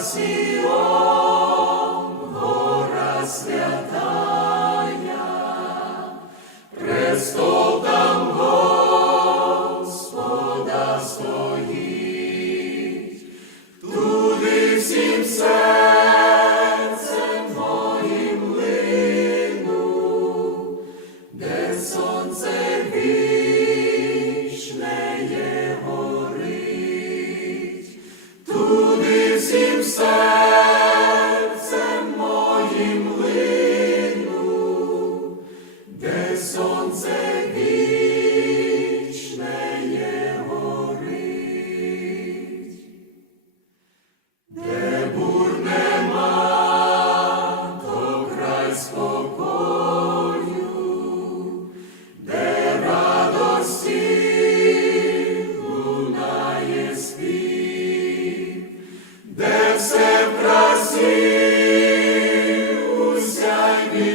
спаси, о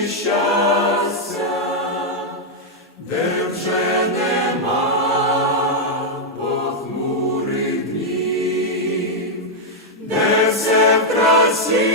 щастя, де вже нема похмурих днів, де все в.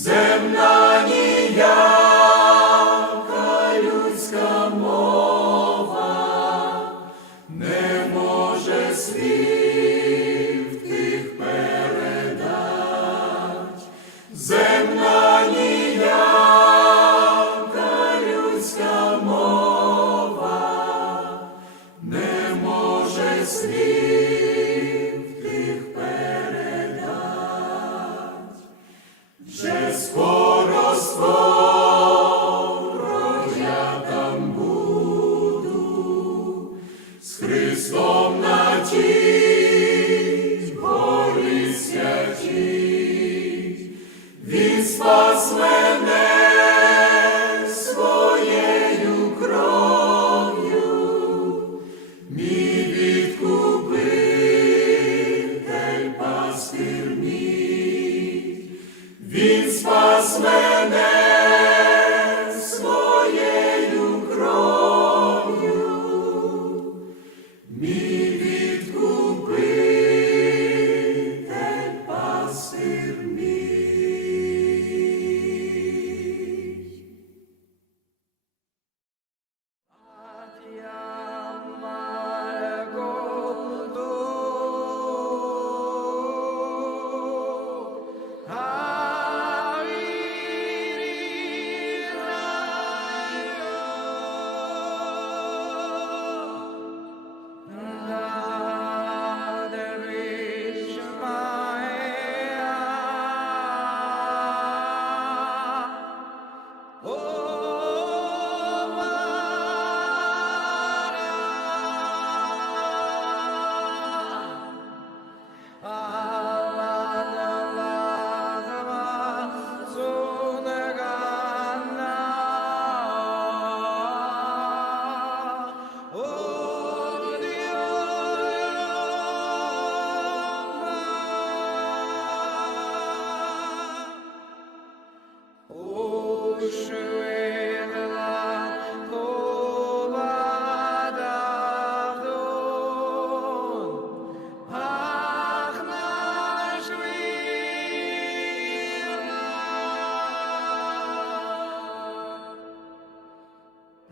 земна ніяка людська мова не може слів тих передать. земна ніяка людська мова не може слів. спас мене своєю кров'ю, мій відкупитель пастир мій, він спас мене.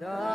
The